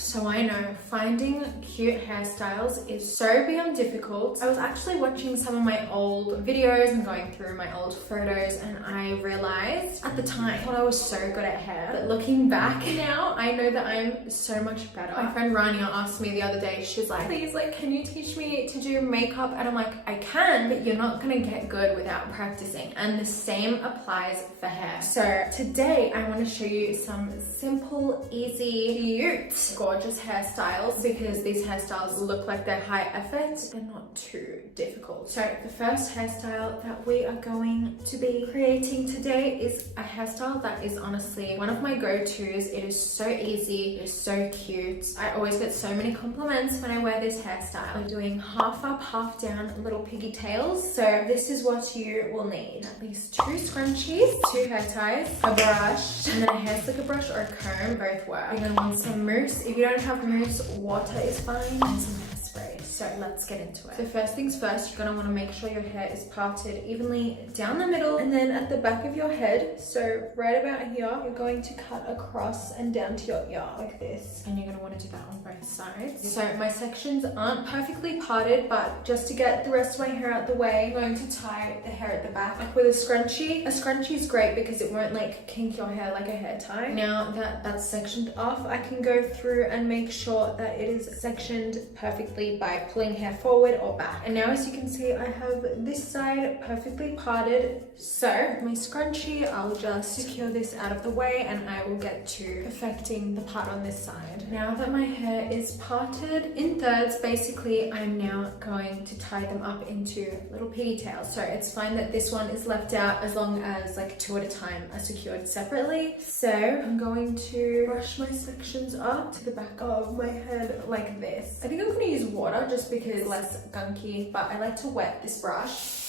So I know finding cute hairstyles is so beyond difficult. I was actually watching some of my old videos and going through my old photos, and I realized at the time I thought I was so good at hair, but looking back now, I know that I'm so much better. My friend Rania asked me the other day, she's like, please, like, can you teach me to do makeup? And I'm like, I can, but you're not gonna get good without practicing. And the same applies for hair. So today I want to show you some simple, easy, cute, gorgeous hairstyles, because these hairstyles look like they're high effort. They're not too difficult. So the first hairstyle that we are going to be creating today is a hairstyle that is honestly one of my go-tos. It is so easy, it is so cute. I always get so many compliments when I wear this hairstyle. I'm doing half up, half down little pigtails. So this is what you will need. At least 2 scrunchies, 2 hair ties, a brush, and then a hair slicker brush or a comb, both work. You're gonna want some mousse. If you don't have mousse, water is fine, and some hairspray. So let's get into it. So first things first, you're gonna wanna make sure your hair is parted evenly down the middle and then at the back of your head. So right about here, you're going to cut across and down to your ear like this. And you're gonna wanna do that on both sides. So my sections aren't perfectly parted, but just to get the rest of my hair out the way, I'm going to tie the hair at the back like with a scrunchie. A scrunchie is great because it won't like kink your hair like a hair tie. Now that that's sectioned off, I can go through and make sure that it is sectioned perfectly by pulling hair forward or back. And now as you can see, I have this side perfectly parted. So my scrunchie, I'll just secure this out of the way and I will get to perfecting the part on this side. Now that my hair is parted in thirds, basically I'm now going to tie them up into little pigtails. So it's fine that this one is left out as long as like 2 at a time are secured separately. So I'm going to brush my sections up to the back of my head like this. I think I'm going to use water just because it's less gunky, but I like to wet this brush.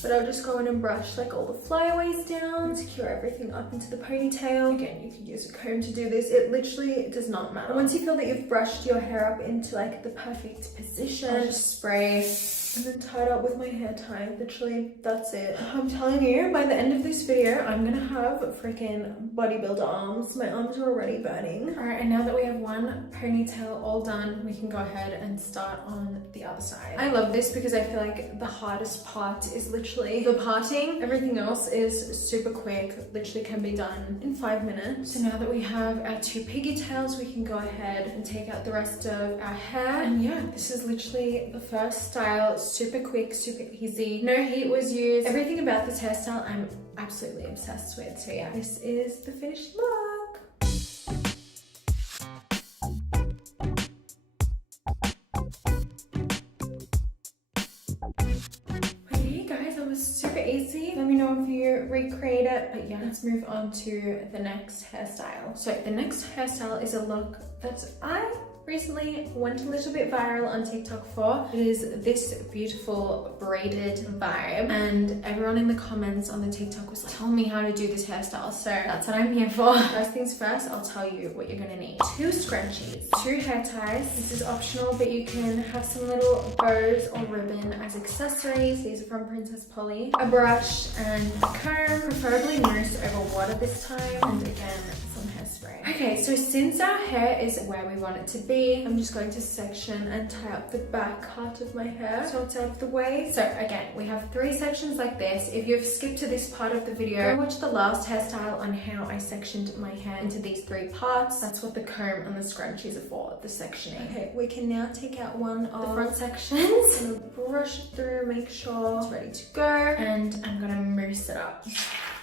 But I'll just go in and brush like all the flyaways down, secure everything up into the ponytail. Again, you could use a comb to do this. It literally does not matter. Once you feel that you've brushed your hair up into like the perfect position, I'll just spray and then tie it up with my hair tie. Literally, that's it. I'm telling you, by the end of this video, I'm gonna have freaking bodybuilder arms. My arms are already burning. All right, and now that we have one ponytail all done, we can go ahead and start on the other side. I love this because I feel like the hardest part is literally the parting. Everything else is super quick, literally can be done in 5 minutes. So now that we have our 2 pigtails, we can go ahead and take out the rest of our hair. And yeah, this is literally the first style. Super quick, super easy. No heat was used. Everything about this hairstyle I'm absolutely obsessed with. So yeah, this is the finished look. Okay guys, that was super easy. Let me know if you recreate it. But yeah, let's move on to the next hairstyle. So the next hairstyle is a look that I recently went a little bit viral on TikTok for. It is this beautiful braided vibe, and everyone in the comments on the TikTok was like, tell me how to do this hairstyle. So that's what I'm here for. First things first, I'll tell you what you're gonna need. 2 scrunchies, 2 hair ties. This is optional, but you can have some little bows or ribbon as accessories. These are from Princess Polly. A brush and a comb, preferably mousse over water this time, and again, some hairspray. Okay, so since our hair is where we want it to be, I'm just going to section and tie up the back part of my hair so it's out of the way. So again, we have 3 sections like this. If you've skipped to this part of the video, go watch the last hairstyle on how I sectioned my hair into these 3 parts. That's what the comb and the scrunchies are for, the sectioning. Okay, we can now take out one of the front sections. I'm gonna brush it through, make sure it's ready to go, and I'm gonna mousse it up.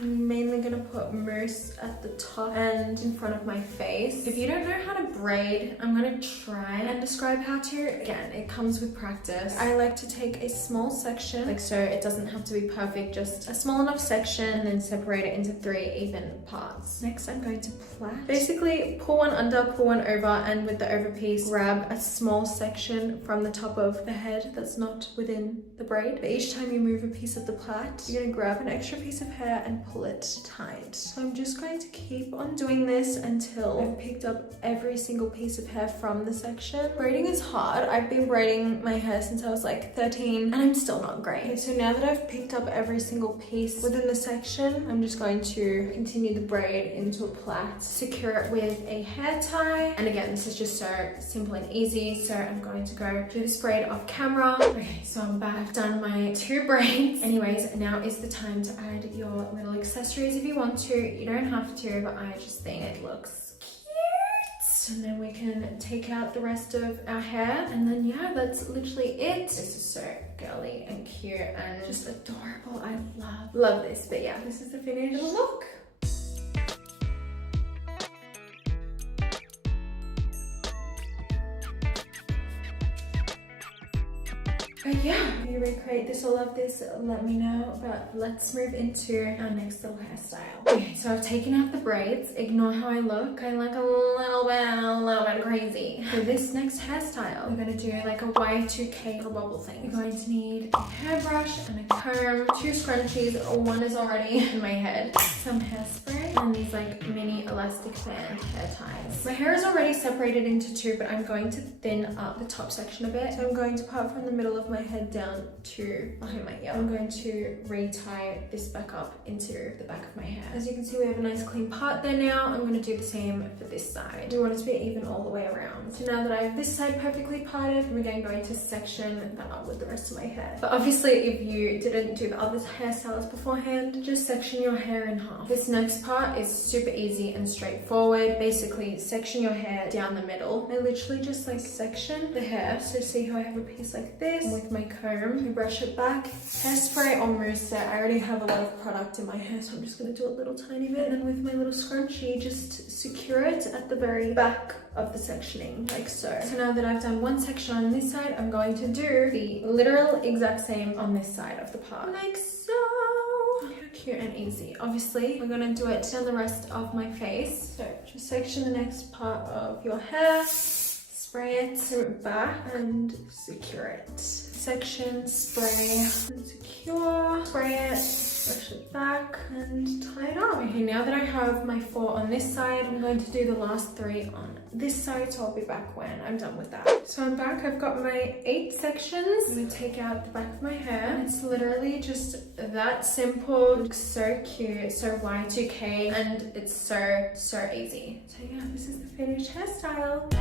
I'm mainly gonna put mousse at the top and in front of my face. If you don't know how to braid, I'm gonna try and describe how to. Again, it comes with practice. I like to take a small section, like so it doesn't have to be perfect, just a small enough section, and then separate it into 3 even parts. Next, I'm going to plait. Basically, pull one under, pull one over, and with the over piece, grab a small section from the top of the head that's not within the braid. But each time you move a piece of the plait, you're gonna grab an extra piece of hair and pull it tight. So I'm just going to keep on doing this until I've picked up every single piece of hair from the section. Braiding is hard. I've been braiding my hair since I was like 13 and I'm still not great. Okay, so now that I've picked up every single piece within the section, I'm just going to continue the braid into a plait, secure it with a hair tie. And again, this is just so simple and easy. So I'm going to go do this braid off camera. Okay, so I'm back. I've done my 2 braids. Anyways, now is the time to add your little accessories if you want to. You don't have to, but I just think it looks cute. And then we can take out the rest of our hair. And then yeah, that's literally it. This is so girly and cute and just adorable. I love this. But yeah, this is the finished look. But yeah, if you recreate this or love this, let me know. But let's move into our next little hairstyle. Okay, so I've taken out the braids. Ignore how I look. I look a little bit crazy. For this next hairstyle, we're gonna do like a Y2K little bubble thing. You're going to need a hairbrush and a comb, 2 scrunchies. One is already in my head. Some hairspray and these like mini elastic band hair ties. My hair is already separated into 2, but I'm going to thin up the top section a bit. So I'm going to part from the middle of my head down to behind my ear. I'm going to re-tie this back up into the back of my hair. As you can see, we have a nice clean part there now. I'm going to do the same for this side. We want it to be even all the way around. So now that I have this side perfectly parted, we're going to section that up with the rest of my hair. But obviously, if you didn't do the other hairstyles beforehand, just section your hair in half. This next part is super easy and straightforward. Basically, section your hair down the middle. I literally just like section the hair. So see how I have a piece like this with my comb, I brush it back, hairspray or mousse set. I already have a lot of product in my hair, so I'm just going to do a little tiny bit. And then with my little scrunchie, just secure it at the very back of the sectioning, like so. So now that I've done one section on this side, I'm going to do the literal exact same on this side of the part, like so. How cute and easy. Obviously, we're going to do it down the rest of my face. So just section the next part of your hair, spray it back and secure it. Section, spray and secure, spray it, brush it back and tie it up. Okay, now that I have my 4 on this side, I'm going to do the last 3 on this side, so I'll be back when I'm done with that. So I'm back, I've got my 8 sections. I'm going to take out the back of my hair. It's literally just that simple. It looks so cute, so Y2K, and it's so easy. So yeah, this is the finished hairstyle.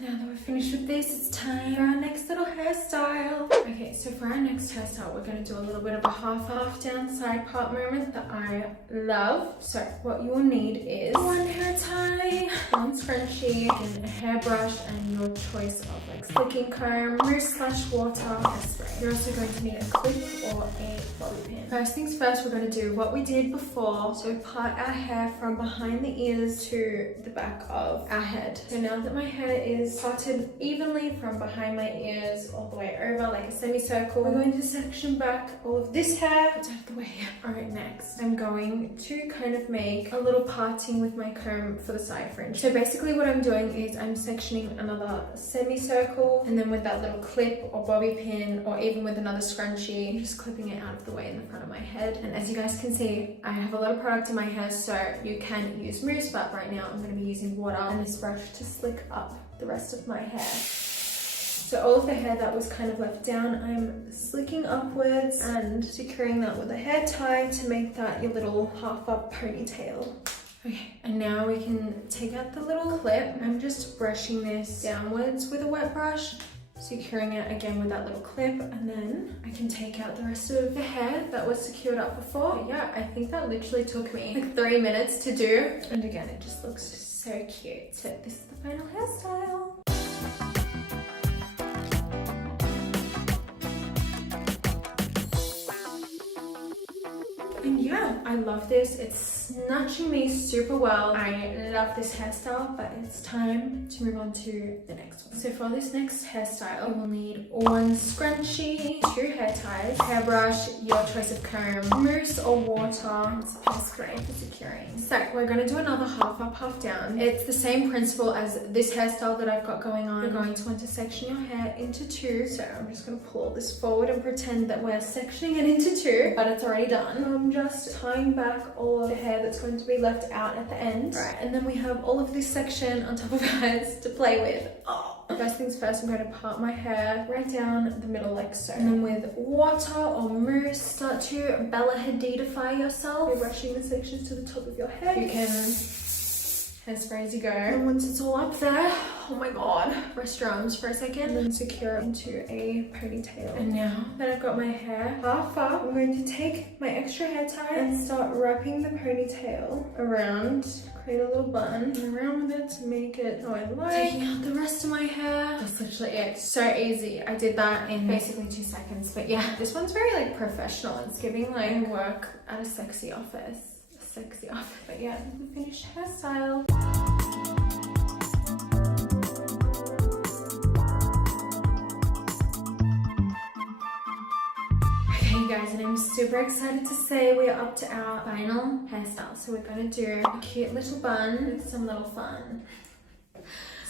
Now that we're finished with this, it's time for our next little hairstyle. Okay, so for our next hairstyle, we're going to do a little bit of a half down side part moment that I love. So what you will need is 1 hair tie, 1 scrunchie, and a hairbrush, and your choice of like slicking comb, mousse/water, hairspray. You're also going to need a clip or a bobby pin. First things first, we're going to do what we did before. So we part our hair from behind the ears to the back of our head. So now that my hair is parted evenly from behind my ears all the way over like a semicircle, we're going to section back all of this hair. It's out of the way. Alright, next I'm going to kind of make a little parting with my comb for the side fringe. So basically what I'm doing is I'm sectioning another semicircle, and then with that little clip or bobby pin, or even with another scrunchie, I'm just clipping it out of the way in the front of my head. And as you guys can see, I have a lot of product in my hair, so you can use mousse, but right now I'm going to be using water and this brush to slick up the rest of my hair. So all of the hair that was kind of left down, I'm slicking upwards and securing that with a hair tie to make that your little half up ponytail. Okay, and now we can take out the little clip. I'm just brushing this downwards with a wet brush, securing it again with that little clip, and then I can take out the rest of the hair that was secured up before. But yeah, I think that literally took me like 3 minutes to do. And again, it just looks so cute. So this is the final hairstyle. And yeah, I love this. It's snatching me super well. I love this hairstyle, but it's time to move on to the next one. So for this next hairstyle, you will need one scrunchie, 2 hair ties, hairbrush, your choice of comb, mousse or water, and some hairspray for securing. So we're going to do another half up, half down. It's the same principle as this hairstyle that I've got going on. You're going to want to section your hair into 2. So I'm just going to pull this forward and pretend that we're sectioning it into 2, but it's already done. I'm just tying back all of the hair that's going to be left out at the end. Right, and then we have all of this section on top of ours to play with. Oh. First things first, I'm going to part my hair right down the middle like so. And then with water or mousse, start to Bella Hadidify yourself. You're brushing the sections to the top of your head. You can hairspray as you go. And once it's all up there, oh my god, rest your arms for a second. And then secure it into a ponytail. And now that I've got my hair half up, I'm going to take my extra hair tie and start wrapping the ponytail around. Create a little bun and around with it to make it how I like. Taking out the rest of my hair. That's literally it. So easy. I did that in basically 2 seconds. But yeah, this one's very like professional. It's giving like work at a sexy office. But yeah, this is the finished hairstyle. Okay guys, and I'm super excited to say we are up to our final hairstyle. So we're going to do a cute little bun with some little fun.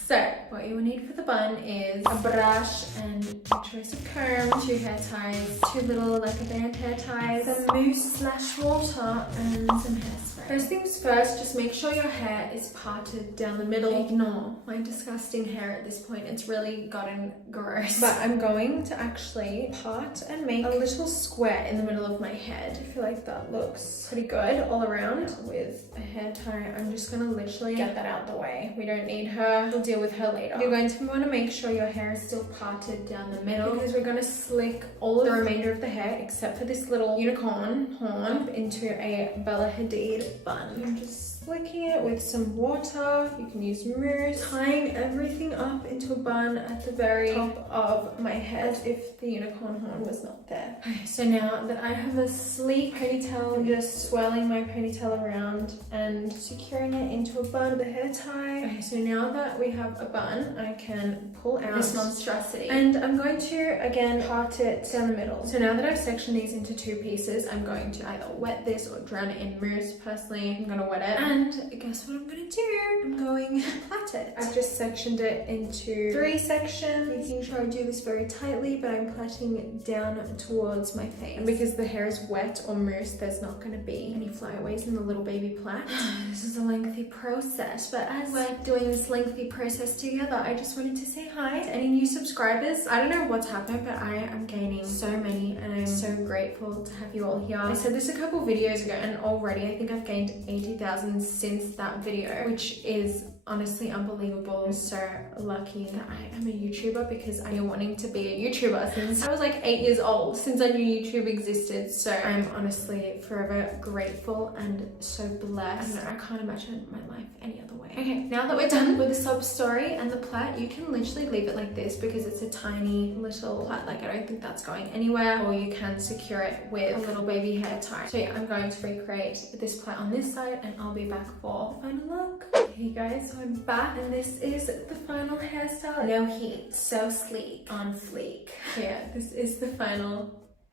So what you will need for the bun is a brush and a choice of comb, 2 hair ties, 2 little like a band hair ties, some mousse / water, and some hairspray. First things first, just make sure your hair is parted down the middle. Ignore my disgusting hair at this point. It's really gotten gross. But I'm going to actually part and make a little square in the middle of my head. I feel like that looks pretty good all around. With a hair tie, I'm just gonna literally get that out the way. We don't need her. We'll deal with her later. You're going to want to make sure your hair is still parted down the middle because we're going to slick all of the remainder of the hair except for this little unicorn horn into a Bella Hadid bun. I'm just slicking it with some water. You can use mousse, tying everything up into a bun at the very top of my head as if the unicorn horn was not there. Okay, so now that I have a sleek ponytail, I'm just swirling my ponytail around and securing it into a bun with a hair tie. Okay, so now that we have a bun, I can pull out this monstrosity and I'm going to again part it down the middle. So now that I've sectioned these into 2 pieces, I'm going to either wet this or drown it in mousse. Personally, I'm going to wet it. And guess what I'm going to do? I'm going to plait it. I've just sectioned it into 3 sections, making sure I do this very tightly, but I'm plaiting down towards my face. And because the hair is wet or mousse, there's not going to be any flyaways in the little baby plait. This is a lengthy process, but as we're doing this lengthy process together, I just wanted to say hi to any new subscribers. I don't know what's happened, but I am gaining so many and I'm so grateful to have you all here. I said this a couple videos ago and already I think I've gained 80,000 since that video, which is honestly unbelievable. I'm so lucky that I am a YouTuber because I've been wanting to be a YouTuber since I was like 8 years old, since I knew YouTube existed. So I'm honestly forever grateful and so blessed. I can't imagine my life any other way. Okay, now that we're done with the sub story and the plait, you can literally leave it like this because it's a tiny little plait. Like, I don't think that's going anywhere, or you can secure it with a little baby hair tie. So yeah, I'm going to recreate this plait on this side and I'll be back for the final look. Hey guys, so I'm back and this is the final hairstyle. No heat, so sleek, on fleek. So yeah, this is the final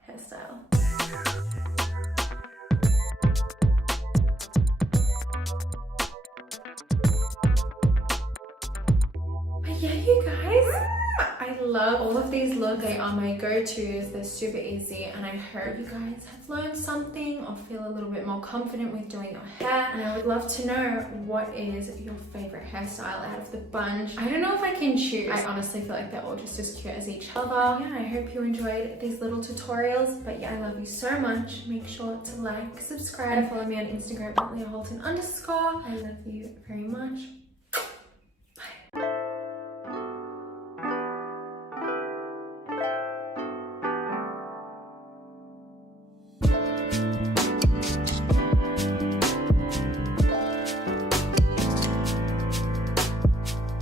hairstyle. But yeah, you guys, I love all of these looks. They are my go-tos. They're super easy and I hope you guys have learned something or feel a little bit more confident with doing your hair. And I would love to know, what is your favorite hairstyle out of the bunch? I don't know if I can choose. I honestly feel like they're all just as cute as each other. Yeah, I hope you enjoyed these little tutorials. But yeah, I love you so much. Make sure to like, subscribe, and follow me on Instagram at LeahHolton_. I love you very much.